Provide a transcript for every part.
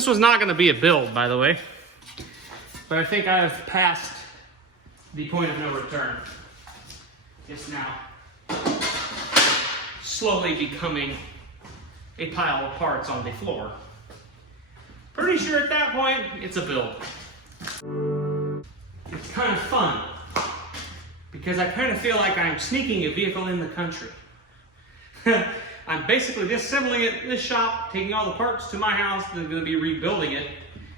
This was not gonna be a build, by the way, but I think I have passed the point of no return. It's now slowly becoming a pile of parts on the floor. Pretty sure at that point, it's a build. It's kind of fun, because I kind of feel like I'm sneaking a vehicle in the country. I'm basically disassembling it in this shop, taking all the parts to my house, then going to be rebuilding it,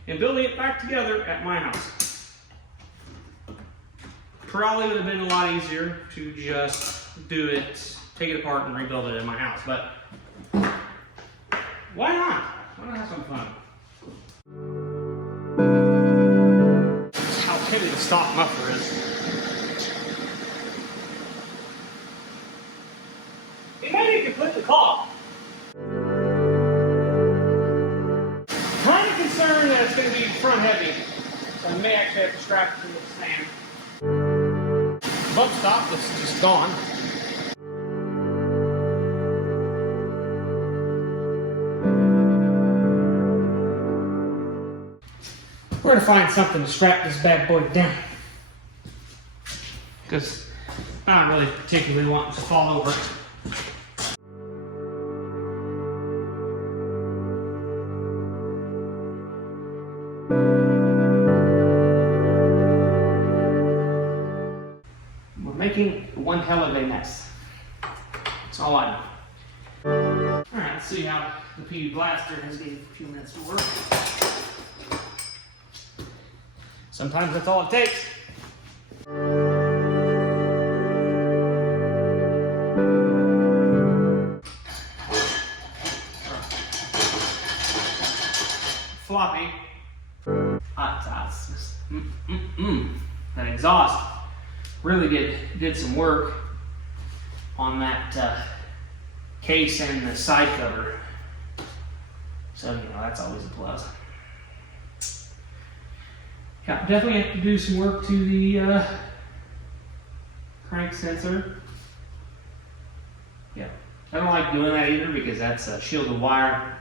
and building it back together at my house. Probably would have been a lot easier to just do it, take it apart and rebuild it in my house, but why not? Why not have some fun? How heavy the stock muffler is. It may need to put the cloth. Kind of concerned that it's going to be front heavy, so I may actually have to strap it to the stand. Bump stop is just gone. We're going to find something to strap this bad boy down, because I'm not really particularly wanting to fall over. We're making one hell of a mess. That's all I know. Alright, let's see how the PU blaster has given a few minutes to work. Sometimes that's all it takes. Floppy. That exhaust really did some work on that case and the side cover. So, you know, that's always a plus. Yeah, definitely have to do some work to the crank sensor. Yeah, I don't like doing that either because that's a shielded wire.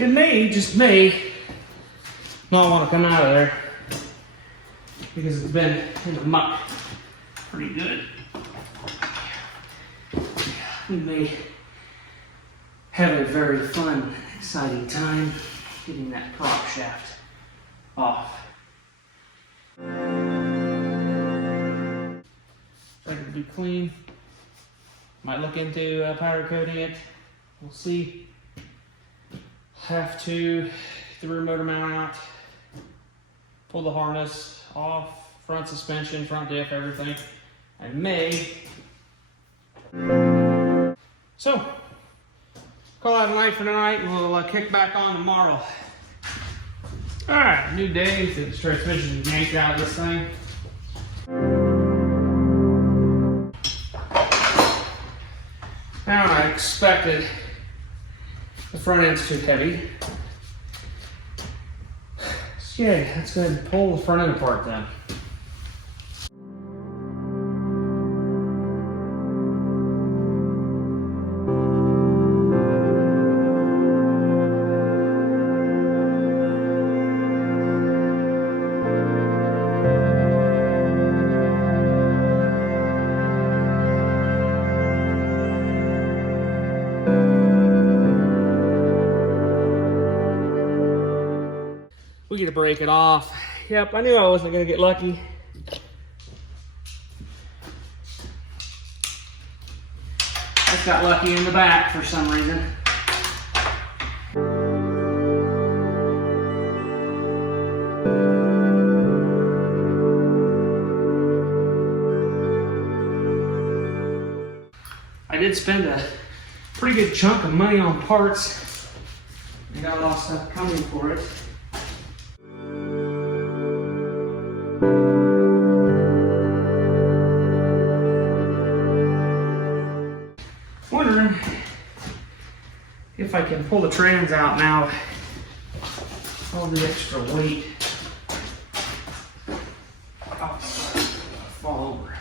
It may, just may, not want to come out of there because it's been in the muck pretty good. We may have a very fun, exciting time getting that prop shaft off. Try to do clean. Might look into powder coating it. We'll see. Have to get the rear motor mount out, pull the harness off, front suspension, front diff, everything. I may. So, call that a night for tonight, and we'll kick back on tomorrow. Alright, new day. The transmission is yanked out of this thing. Now I expected the front end's too heavy. So yeah, let's go ahead and pull the front end apart then. We get to break it off. Yep, I knew I wasn't gonna get lucky. Just got lucky in the back for some reason. I did spend a pretty good chunk of money on parts. You know, got a lot of stuff coming for it. Wondering if I can pull the trans out now. All the extra weight. Oh, fall over.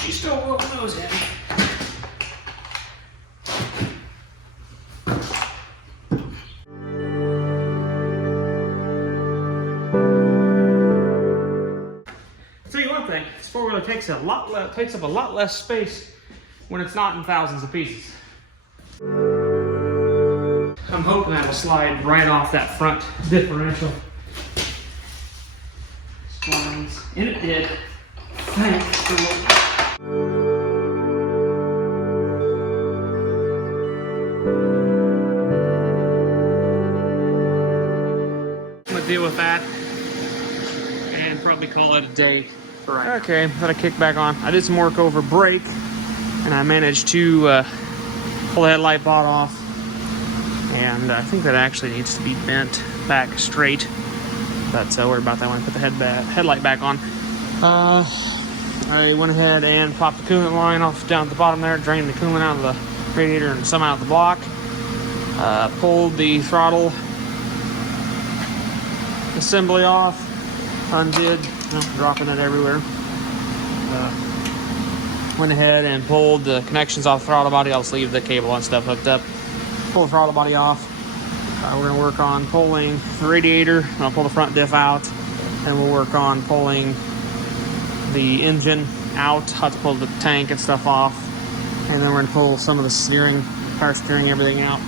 She's still a little nose heavy. I'll tell you one thing, this four-wheeler takes up a lot less space when it's not in thousands of pieces. I'm hoping that'll slide right off that front differential. Slides. And it did. Thanks. I'm gonna deal with that and probably call it a day for right now. Okay, let it kick back on. I did some work over brake and I managed to pull the headlight bod off. And I think that actually needs to be bent back straight. But worry about that when I put the headlight back on. I went ahead and popped the coolant line off down at the bottom there, drained the coolant out of the radiator and some out of the block. Pulled the throttle assembly off, undid, dropping it everywhere. Went ahead and pulled the connections off the throttle body. I'll just leave the cable and stuff hooked up. Pull the throttle body off. We're going to work on pulling the radiator. I'll pull the front diff out, and we'll work on pulling the engine out. I'll have to pull the tank and stuff off, and then we're going to pull some of the steering, power steering, everything out.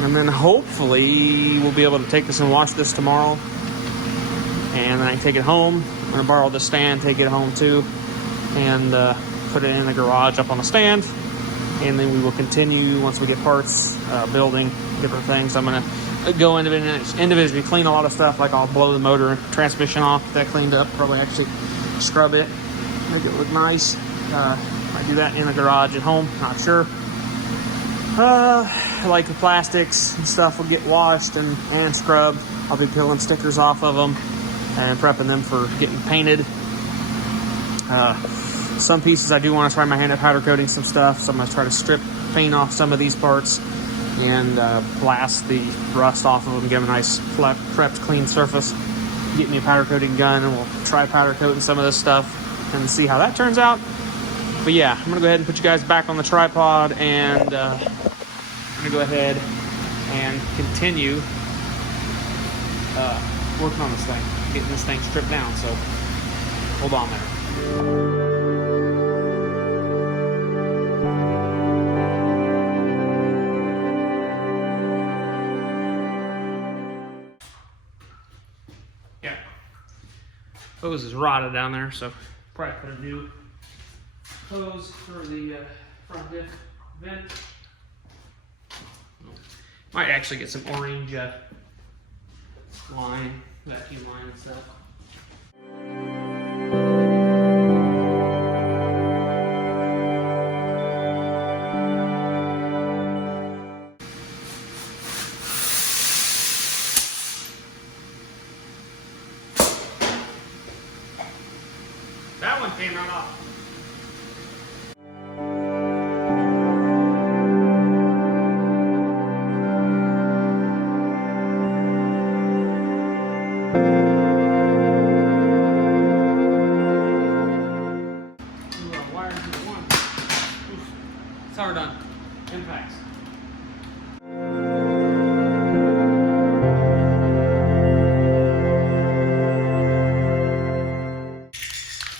And then hopefully we'll be able to take this and wash this tomorrow, and then I can take it home. I'm going to borrow the stand, take it home too, and put it in the garage up on the stand. And then we will continue once we get parts, building different things. I'm going to go individually clean a lot of stuff, like I'll blow the motor and transmission off, get that cleaned up, probably actually scrub it, make it look nice. I do that in the garage at home, not sure. Like the plastics and stuff will get washed and scrubbed. I'll be peeling stickers off of them and prepping them for getting painted. Some pieces I do want to try my hand at powder coating some stuff, so I'm going to try to strip paint off some of these parts and blast the rust off of them and give them a nice prepped clean surface. Get me a powder coating gun and we'll try powder coating some of this stuff and see how that turns out. But yeah, I'm going to go ahead and put you guys back on the tripod, and I'm going to go ahead and continue working on this thing, getting this thing stripped down, so hold on there. Hose is rotted down there, so probably put a new hose for the front diff vent. Might actually get some orange line, vacuum line and stuff. That one came right off. It's hard done. Impacts.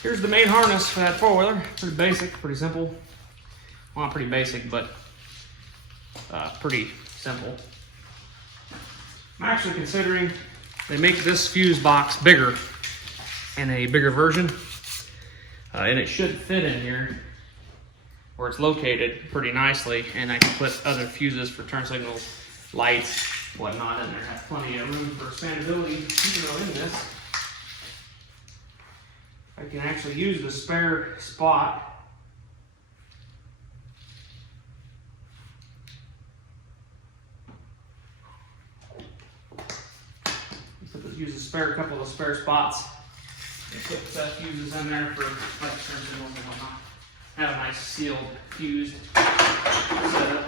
Here's the main harness for that four-wheeler. Pretty basic, pretty simple. Well, not pretty basic, but pretty simple. I'm actually considering they make this fuse box bigger in a bigger version. And it should fit in here where it's located pretty nicely, and I can put other fuses for turn signals, lights, whatnot in there. Has plenty of room for expandability, even though in this I can actually use the spare spot use a couple of spare spots and put fuses in there for like terminals and whatnot. Have a nice sealed fused setup.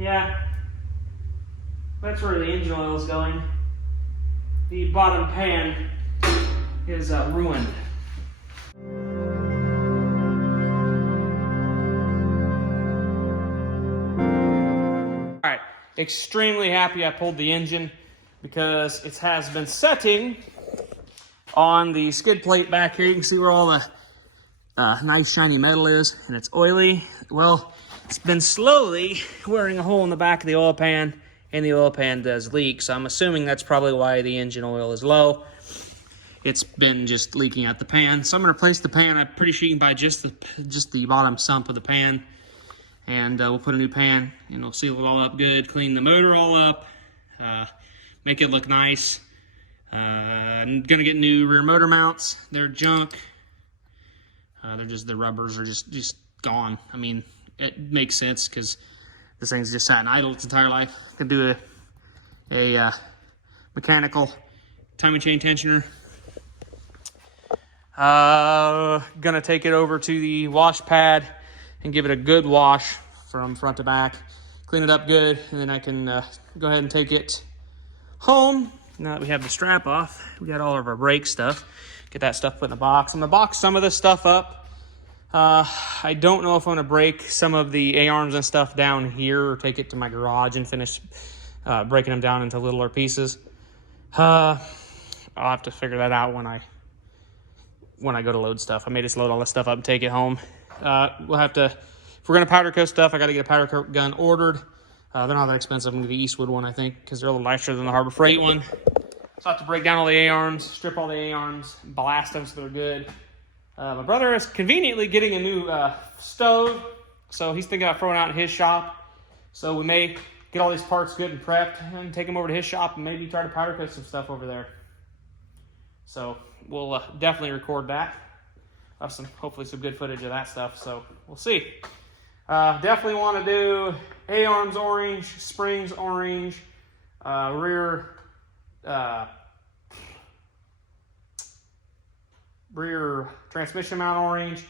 Yeah, that's where the engine oil is going. The bottom pan is ruined. All right, extremely happy I pulled the engine because it has been setting on the skid plate back here. You can see where all the nice shiny metal is, and it's oily. Well, it's been slowly wearing a hole in the back of the oil pan, and the oil pan does leak, so I'm assuming that's probably why the engine oil is low. It's been just leaking out the pan, so I'm going to replace the pan. I'm pretty sure you can buy just the bottom sump of the pan, and we'll put a new pan, and we'll seal it all up good, clean the motor all up, make it look nice. I'm going to get new rear motor mounts. They're junk. The rubbers are just gone. I mean, it makes sense because this thing's just sat in idle its entire life. Could do a mechanical timing chain tensioner. Gonna take it over to the wash pad and give it a good wash from front to back. Clean it up good, and then I can go ahead and take it home. Now that we have the strap off, we got all of our brake stuff. Get that stuff put in the box. I'm gonna box some of this stuff up. I don't know if I'm gonna break some of the A-arms and stuff down here or take it to my garage and finish breaking them down into littler pieces. I'll have to figure that out when I go to load stuff. I may just load all this stuff up and take it home. We'll have to, if we're gonna powder coat stuff, I gotta get a powder coat gun ordered. They're not that expensive. I'm gonna get the Eastwood one, I think, because they're a little lighter than the Harbor Freight one. So I have to break down all the A-arms, strip all the A-arms, blast them so they're good. My brother is conveniently getting a new stove, so he's thinking about throwing it out in his shop. So we may get all these parts good and prepped and take them over to his shop and maybe try to powder coat some stuff over there. So we'll definitely record that. I'll have hopefully some good footage of that stuff, so we'll see. Definitely want to do A-arms orange, springs orange, rear transmission mount orange,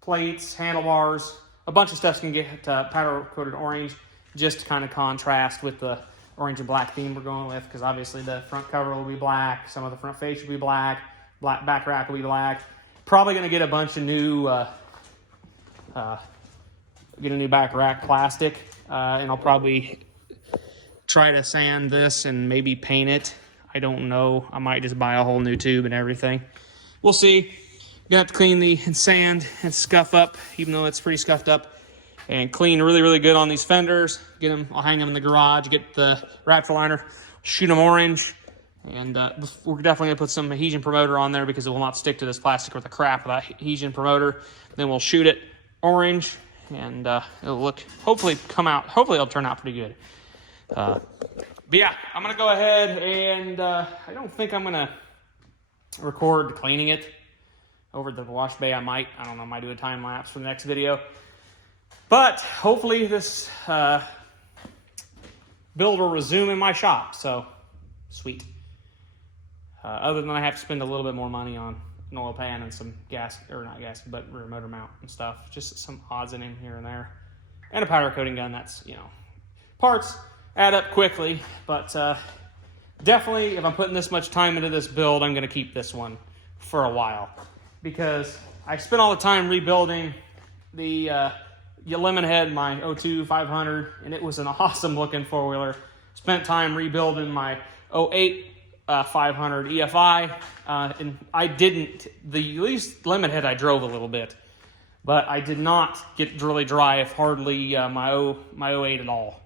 plates, handlebars, a bunch of stuff can get powder coated orange just to kind of contrast with the orange and black theme we're going with, because obviously the front cover will be black, some of the front face will be black, back rack will be black. Probably going to get a bunch of new get a new back rack plastic, and I'll probably try to sand this and maybe paint it. I don't know. I might just buy a whole new tube and everything. We'll see. Gonna have to clean the sand and scuff up, even though it's pretty scuffed up, and clean really, really good on these fenders. Get them, I'll hang them in the garage, get the raptor liner, shoot them orange, And we're definitely going to put some adhesion promoter on there because it will not stick to this plastic with the crap of that adhesion promoter. Then we'll shoot it orange, and it'll look, hopefully it'll turn out pretty good. But yeah, I'm going to go ahead and I don't think I'm going to record cleaning it over at the wash bay. I don't know, I might do a time lapse for the next video. But hopefully this build will resume in my shop, so sweet. Other than I have to spend a little bit more money on an oil pan and some rear motor mount and stuff. Just some odds in here and there. And a powder coating gun. That's, parts add up quickly. But definitely, if I'm putting this much time into this build, I'm going to keep this one for a while. Because I spent all the time rebuilding the Lemonhead, my 02 500, and it was an awesome looking four-wheeler. Spent time rebuilding my 08 500 EFI, and the least Lemonhead I drove a little bit, but I did not get really drive hardly my 08 at all.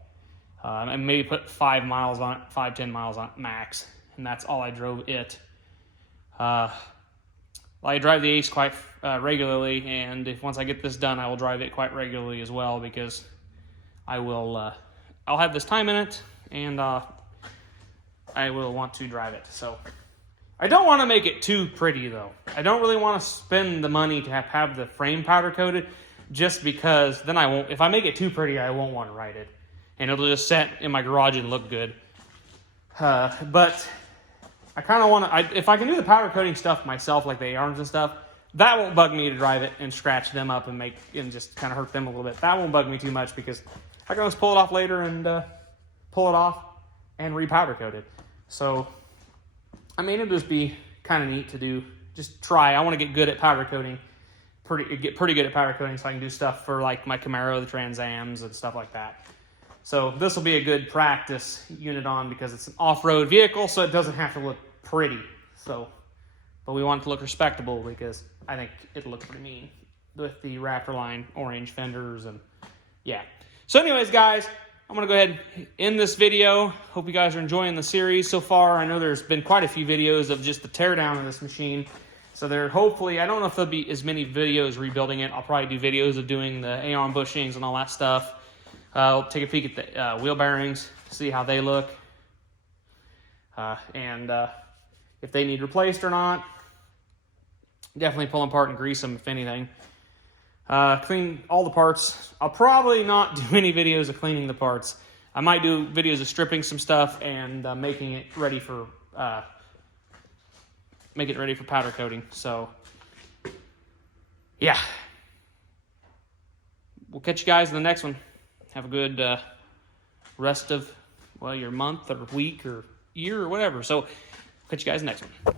I maybe put 10 miles on it max, and that's all I drove it. I drive the Ace quite regularly, and once I get this done, I will drive it quite regularly as well, because I'll have this time in it, and I will want to drive it. So I don't want to make it too pretty, though. I don't really want to spend the money to have the frame powder coated, just because then I won't. If I make it too pretty, I won't want to ride it, and it'll just sit in my garage and look good. But I kind of want to, if I can do the powder coating stuff myself, like the arms and stuff, that won't bug me to drive it and scratch them up and just kind of hurt them a little bit. That won't bug me too much, because I can always pull it off later and pull it off and re-powder coat it. So, I mean, it'll just be kind of neat to do. Just try. I want to get good at powder coating. Get pretty good at powder coating, so I can do stuff for like my Camaro, the Trans Ams, and stuff like that. So this will be a good practice unit on, because it's an off-road vehicle, so it doesn't have to look pretty. So, but we want it to look respectable, because I think it'll look pretty mean with the Raptor line orange fenders, and yeah. So anyways, guys, I'm going to go ahead and end this video. Hope you guys are enjoying the series so far. I know there's been quite a few videos of just the teardown of this machine. So there, hopefully, I don't know if there'll be as many videos rebuilding it. I'll probably do videos of doing the Aeon bushings and all that stuff. I'll take a peek at the wheel bearings, see how they look. And if they need replaced or not. Definitely pull them apart and grease them, if anything. Clean all the parts. I'll probably not do any videos of cleaning the parts. I might do videos of stripping some stuff and making it ready for powder coating. So yeah, we'll catch you guys in the next one. Have a good rest of your month or week or year or whatever. So catch you guys in the next one.